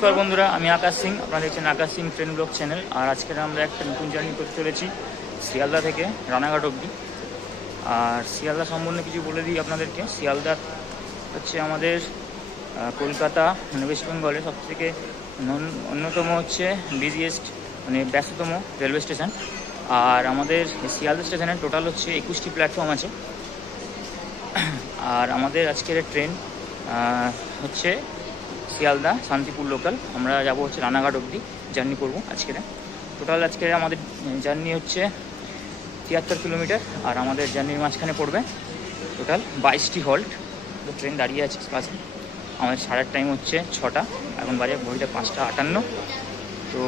নমস্কার বন্ধুরা, আমি আকাশ সিং। আপনারা দেখছেন আকাশ সিং ট্রেন ব্লগ চ্যানেল। আর আজকে আমরা একটা নতুন জার্নি করতে চলেছি শিয়ালদা থেকে রানাঘাট অবধি। আর শিয়ালদা সম্বন্ধে কিছু বলে দিই আপনাদেরকে। শিয়ালদা হচ্ছে আমাদের কলকাতা মানে ওয়েস্ট বেঙ্গলের সবথেকে অন্যতম হচ্ছে বিজিয়েস্ট মানে ব্যস্ততম রেলওয়ে স্টেশন। আর আমাদের শিয়ালদা স্টেশনের টোটাল হচ্ছে 21টি প্ল্যাটফর্ম আছে। আর আমাদের আজকের ট্রেন হচ্ছে শিয়ালদা শান্তিপুর লোকাল। আমরা যাব হচ্ছে রানাঘাট অবধি জার্নি করব আজকের। টোটাল আজকের আমাদের জার্নি হচ্ছে 73 কিলোমিটার। আর আমাদের জার্নির মাঝখানে পড়বে টোটাল 22টি হল্ট। তো ট্রেন দাঁড়িয়ে আছে পাশে। আমাদের ছাড়ার টাইম হচ্ছে 6টা, এখন বাজে ঘড়িতে 5:58। তো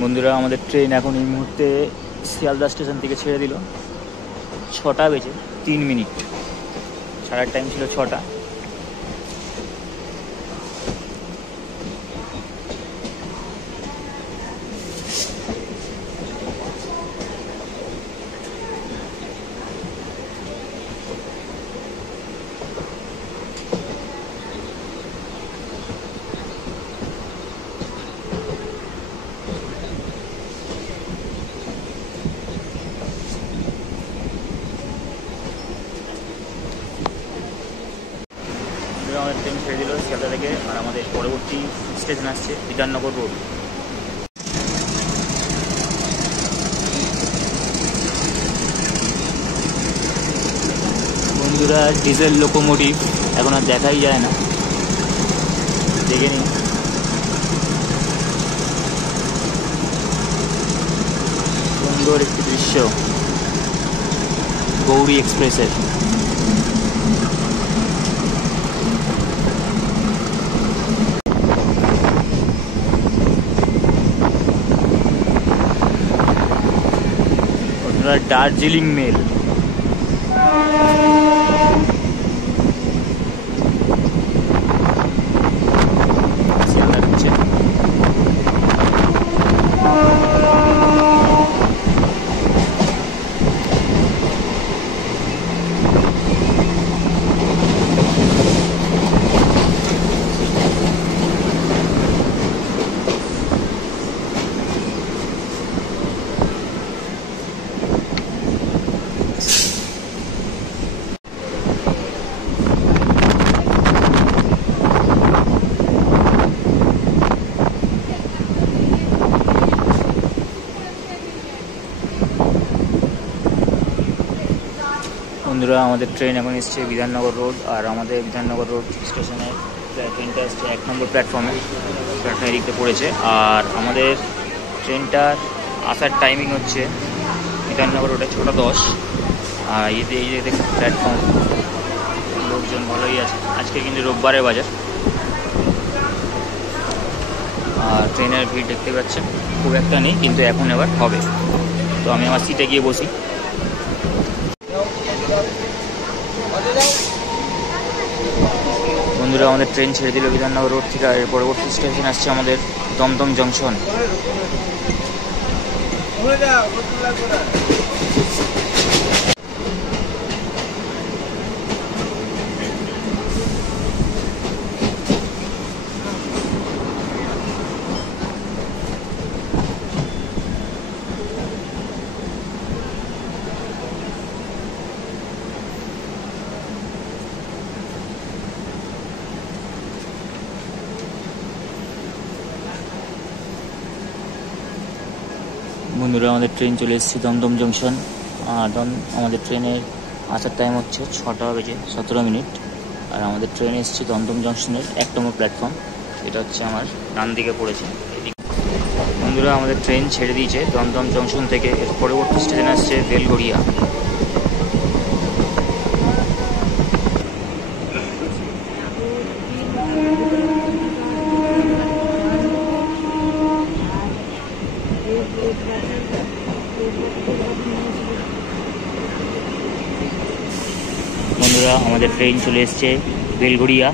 বন্ধুরা, আমাদের ট্রেন এখন এই মুহূর্তে শিয়ালদা স্টেশন থেকে ছেড়ে দিল। 6:03। ছাড়ার টাইম ছিল 6টা। আমাদের ট্রেন ছেড়ে দিল শিয়ালদা থেকে। আর আমাদের পরবর্তী স্টেশন আসছে বিধাননগর রোড। বন্ধুরা, ডিজেল লোকোমোটিভ এখন আর দেখাই যায় না, দেখে নিন। সুন্দর একটি দৃশ্য গৌরী এক্সপ্রেসের। দার্জিলিং মেল। বন্ধুরা, আমাদের ট্রেন এখন এসছে বিধাননগর রোড। আর আমাদের বিধাননগর রোড স্টেশনে ট্রেনটা এসছে 1 নম্বর প্ল্যাটফর্মে। প্ল্যাটফর্ম এদিকতে পড়েছে। আর আমাদের ট্রেনটার আসার টাইমিং হচ্ছে বিধাননগর রোডে 6:10। আর এই যে দেখুন প্ল্যাটফর্ম, লোকজন ভালোই আছে। আজকে কিন্তু রোববারের বাজার। আর ট্রেনের ভিড় দেখতে পাচ্ছেন, খুব একটা নেই, কিন্তু এখন এবার হবে। তো আমি আমার সিটে গিয়ে বসি। বন্ধুরা, আমাদের ট্রেন ছেড়ে দিল বিধাননগর রোড থেকে। আর পরবর্তী স্টেশন আসছে আমাদের দমদম জংশন। বন্ধুরা, আমাদের ট্রেন চলে এসেছে দমদম জংশন। আর আমাদের ট্রেনের আসার টাইম হচ্ছে 6:17। আর আমাদের ট্রেন এসেছে দমদম জংশনের 1 নম্বর প্ল্যাটফর্ম। এটা হচ্ছে আমার ডান দিকে পড়েছে। বন্ধুরা, আমাদের ট্রেন ছেড়ে দিয়েছে দমদম জংশন থেকে। এর পরবর্তী স্টেশন আসছে বেলগড়িয়া। বন্ধুরা আমাদের ট্রেন চলে এসছে বেলঘরিয়া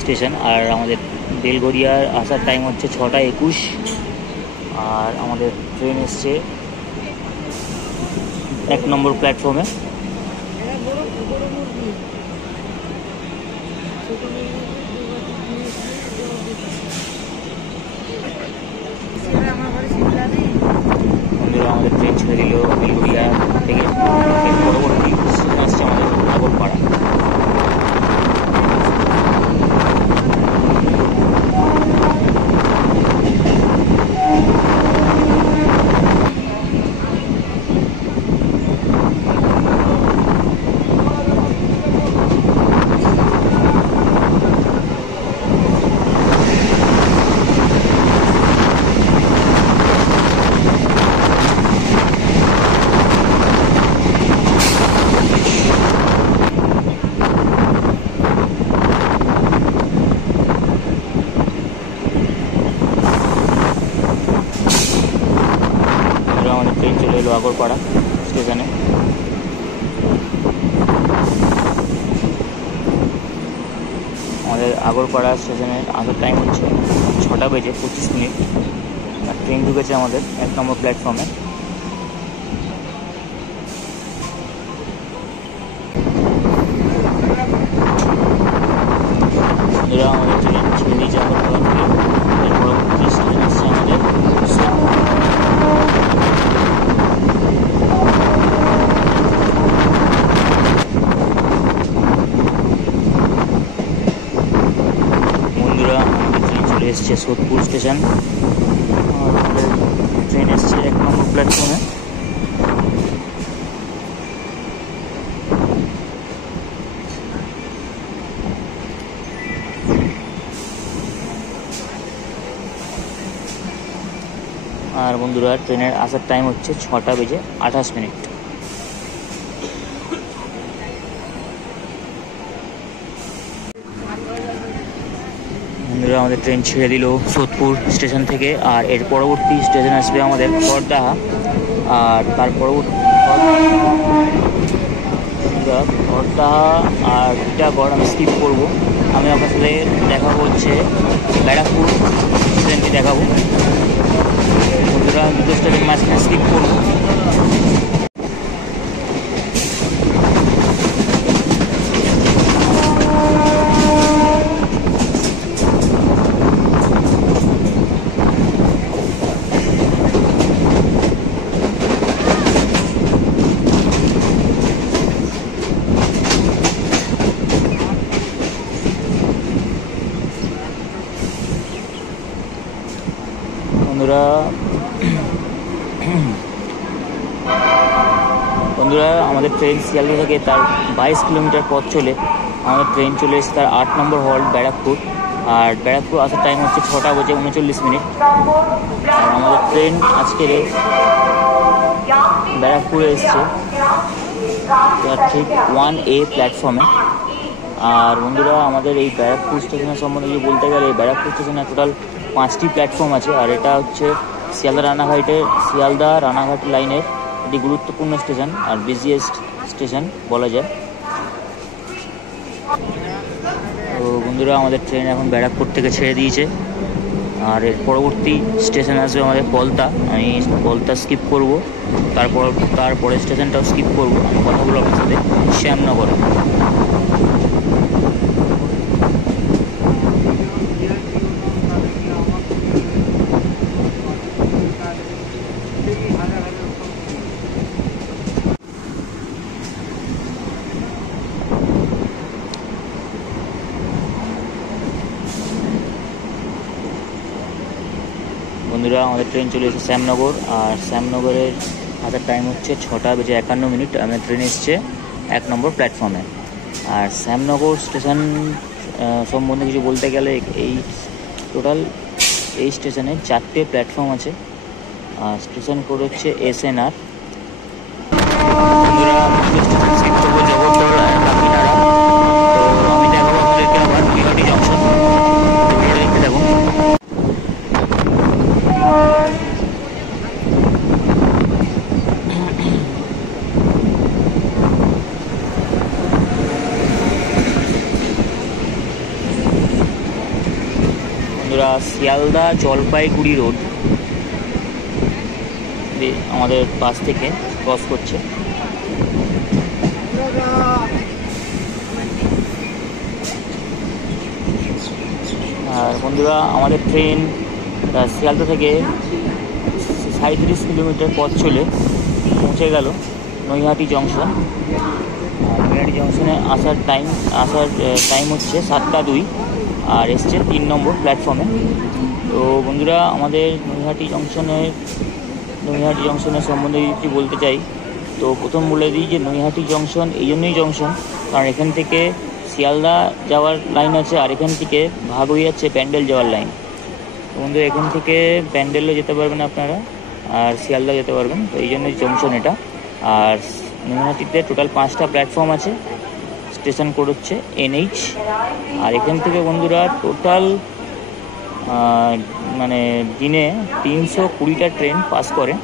স্টেশন। আর আমাদের বেলঘরিয়ার আসার টাইম হচ্ছে 6:21। আর আমাদের ট্রেন এসছে 1 নম্বর প্ল্যাটফর্মে। বন্ধুরা আমাদের ট্রেন ছেড়ে দিল বেলঘরিয়া থেকে। এর পরবর্তী স্টেশন আসছে আমাদের আগরপাড়া। আমাদের ট্রেন চলে এলো আগরপাড়া স্টেশনে। আমাদের আগরপাড়া স্টেশনের আসার টাইম হচ্ছে 6:25। আর ট্রেন ঢুকেছে আমাদের 1 নম্বর প্ল্যাটফর্মে। বন্ধুরা আমাদের ট্রেন ছেড়ে দিয়েছে আগরপাড়া থেকে। এর পরবর্তী স্টেশন আসছে আমাদের এসছে সোদপুর স্টেশন। আমাদের ট্রেন এসছে 1 নম্বর প্ল্যাটফর্মে। আর বন্ধুরা ট্রেনের আসার টাইম হচ্ছে 6:28। বন্ধুরা আমাদের ট্রেন ছেড়ে দিল সোদপুর স্টেশন থেকে। আর এর পরবর্তী স্টেশন আসবে আমাদের খড়দাহা। আর তার পরবর্তী খড়দাহা আর টিটাগড় আমি স্কিপ করবো। আমি আপনার সাথে দেখাবো হচ্ছে ব্যারাকপুর ট্রেনটি দেখাবো। বন্ধুরা দুটো স্টেশন মাঝখানে স্কিপ করবো। বন্ধুরা আমাদের ট্রেন শিয়ালদা থেকে তার 22 কিলোমিটার পথ চলে আমাদের ট্রেন চলে এসেছে তার 8 নম্বর হল্ট ব্যারাকপুর। আর ব্যারাকপুর আসার টাইম হচ্ছে 6:39। আর আমাদের ট্রেন আজকের ব্যারাকপুরে এসছে ঠিক 1A প্ল্যাটফর্মে। আর বন্ধুরা আমাদের এই ব্যারাকপুর স্টেশনের সম্বন্ধে যদি বলতে গেলে, ব্যারাকপুর স্টেশনে টোটাল 5টি প্ল্যাটফর্ম আছে। আর এটা হচ্ছে শিয়ালদা রানাঘাট লাইনের একটি গুরুত্বপূর্ণ স্টেশন আর বিজিয়েস্ট স্টেশন বলা যায়। তো বন্ধুরা আমাদের ট্রেন এখন ব্যারাকপুর থেকে ছেড়ে দিয়েছে। আর এর পরবর্তী স্টেশন আসবে আমাদের পলতা। আমি পলতা স্কিপ করব। তারপরের স্টেশনটাও স্কিপ করব। আমি কথা বলবো আপনার সাথে শ্যামনগর। বন্ধুরা আমাদের ট্রেন চলে এসেছে শ্যামনগর। আর শ্যামনগরের আসার টাইম হচ্ছে 6:51। আমাদের ট্রেন এসছে 1 নম্বর প্ল্যাটফর্মে। আর শ্যামনগর স্টেশন সম্বন্ধে কিছু বলতে গেলে টোটাল এই স্টেশনে 4টে প্ল্যাটফর্ম আছে। আর স্টেশন কোড হচ্ছে SNR। আমি দেখাবো আপনাদেরকে আবার বিহাটি জংশন। দেখতে থাকুন। শিয়ালদা জলপাইগুড়ি রোড আমাদের পাশ থেকে ক্রস করছে। আর বন্ধুরা, আমাদের ট্রেন শিয়ালদা থেকে 37 কিলোমিটার পথ চলে পৌঁছে গেল নৈহাটি জংশন। নৈহাটি জংশনে আসার টাইম হচ্ছে 7:02 আর এসছে 3 নম্বর প্ল্যাটফর্মে। তো বন্ধুরা, আমাদের নৈহাটি জংশনের সম্বন্ধে যদি বলতে চাই, তো প্রথম বলে দিই যে নৈহাটি জংশন এই জন্যই জংশন কারণ এখান থেকে শিয়ালদা যাওয়ার লাইন আছে, আর এখান থেকে ভাগ হয়ে যাচ্ছে প্যান্ডেল যাওয়ার লাইন। তো বন্ধু, এখান থেকে প্যান্ডেলও যেতে পারবেন আপনারা, আর শিয়ালদা যেতে পারবেন। তো এই জন্যই জংশন এটা। আর নৈহাটিতে টোটাল 5টা প্ল্যাটফর্ম আছে। স্টেশন কোড হচ্ছে NH। আর এখান থেকে বন্ধুরা টোটাল মানে দিনে 320টা ট্রেন পাস করে,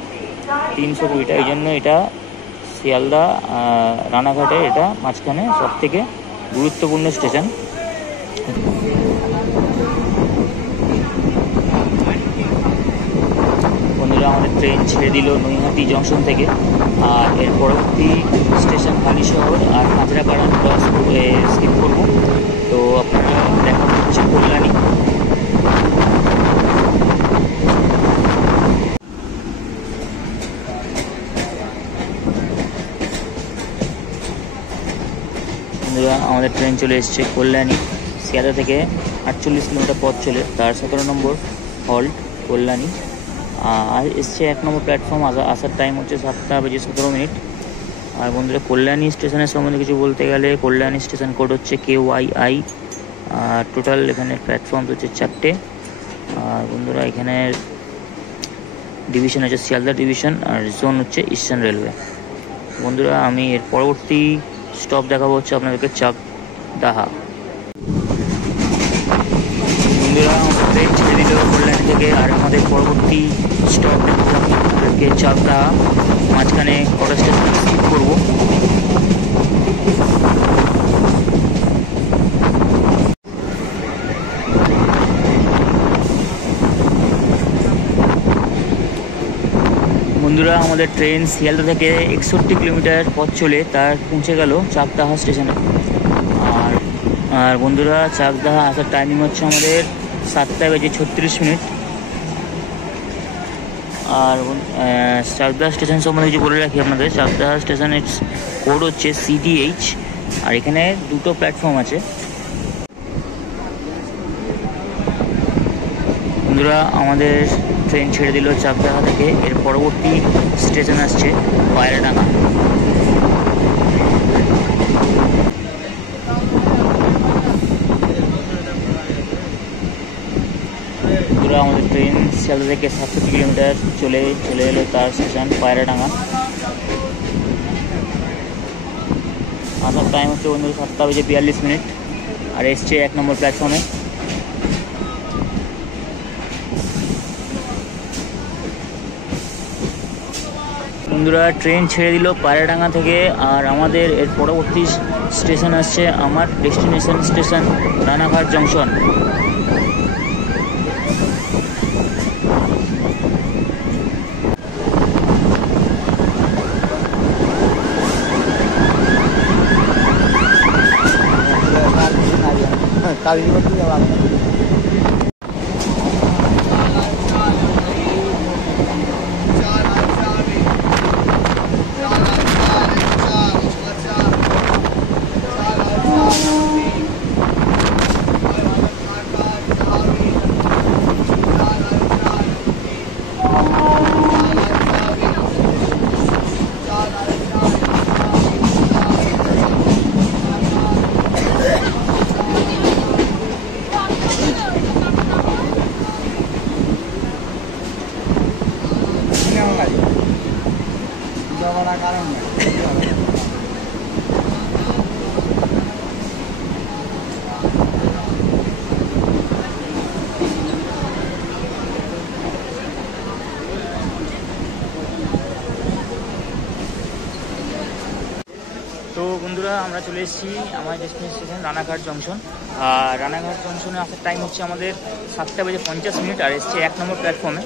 320টা। এই জন্য এটা শিয়ালদা রানাঘাটে এটা মাঝখানে সব থেকে গুরুত্বপূর্ণ স্টেশন। বন্ধুরা, আমাদের ট্রেন ছেড়ে দিল নৈহাটি জংশন থেকে, আর এর পরবর্তী স্টেশন হালিশহর আর কাঁচরাপাড়া ক্রস স্কিপ করব। তো আপনারা দেখা হচ্ছে কল্যাণী। বন্ধুরা, আমাদের ট্রেন চলে এসছে কল্যাণী। শিয়ালদা থেকে 48 কিলোমিটার পথ চলে তার 17 নম্বর হল্ট কল্যাণী। আর এসছে 1 নম্বর প্ল্যাটফর্ম। আসার টাইম হচ্ছে 7:17। আর বন্ধুরা, কল্যাণী স্টেশনের সম্বন্ধে কিছু বলতে গেলে, কল্যাণী স্টেশন কোড হচ্ছে KYI। আর টোটাল এখানে প্ল্যাটফর্ম হচ্ছে 4টে। আর বন্ধুরা, এখানে ডিভিশন হচ্ছে শিয়ালদা ডিভিশন, আর জোন হচ্ছে ইস্টার্ন রেলওয়ে। বন্ধুরা, আমি এর পরবর্তী স্টপ দেখাবো হচ্ছে আপনাদেরকে চাকদাহা। বন্ধুরা, ট্রেন ছেড়ে দিল কল্যাণী থেকে, আর আমাদের পরবর্তী স্টপ দেখাবো আপনাদেরকে চাকদাহা। মাঝখানে কটা স্টেশন স্কিপ করবো। বন্ধুরা, আমাদের ট্রেন শিয়ালদা থেকে 61 কিলোমিটার পথ চলে তার পৌঁছে গেল চাকদাহা স্টেশনে। আর বন্ধুরা, চাকদাহা আসার টাইমিং হচ্ছে আমাদের 7:36। আর চাকদাহা স্টেশন সম্বন্ধে কিছু বলে রাখি আপনাদের। চাকদাহা স্টেশনের কোড হচ্ছে CDH। আর এখানে 2টো প্ল্যাটফর্ম আছে। বন্ধুরা, আমাদের ট্রেন ছেড়ে দিল চাকদাহা থেকে। এর পরবর্তী স্টেশন আসছে পায়রাডাঙ্গা। বন্ধুরা, আমাদের ট্রেন শিয়ালদা থেকে 67 কিলোমিটার চলে এলো তার স্টেশন পায়রাডাঙ্গা। আসার টাইম হচ্ছে বন্ধুরা 7:42। আর এসছে 1 নম্বর প্ল্যাটফর্মে। বন্ধুরা, ট্রেন ছেড়ে দিল পায়রাডাঙ্গা থেকে, আর আমাদের এর পরবর্তী স্টেশন আসছে আমার ডেস্টিনেশন স্টেশন রানাঘাট জংশন। তো বন্ধুরা আমরা চলে এসেছি আমার ডেস্টিনেশন রানাঘাট জংশন। আর রানাঘাট জংশনে আসার টাইম হচ্ছে আমাদের 7:50 আর এসছে 1 নম্বর প্ল্যাটফর্মে।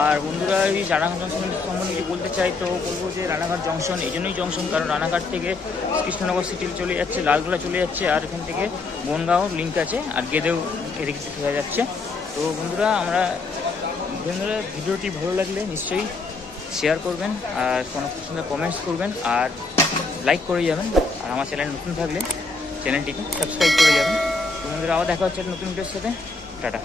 আর বন্ধুরা এই রানাঘাট জংশন সম্বন্ধে যদি বলতে চাই তো বলবো যে রানাঘাট জংশন এই জন্যই জংশন, কারণ রানাঘাট থেকে কৃষ্ণনগর সিটি চলে যাচ্ছে, লালগোলা চলে যাচ্ছে, আর এখান থেকে বনগাঁও লিঙ্ক আছে, আর গেদেও এদিকে হয়ে যাচ্ছে। তো বন্ধুরা ভিডিওটি ভালো লাগলে নিশ্চয়ই শেয়ার করবেন, আর কোনো সঙ্গে কমেন্টস করবেন, আর লাইক করে যাবেন। আর আমার চ্যানেল নতুন থাকলে চ্যানেলটিকে সাবস্ক্রাইব করে যাবেন। তো বন্ধুরা আবার দেখা হচ্ছে নতুন ভিডিওর সাথে। টাটা।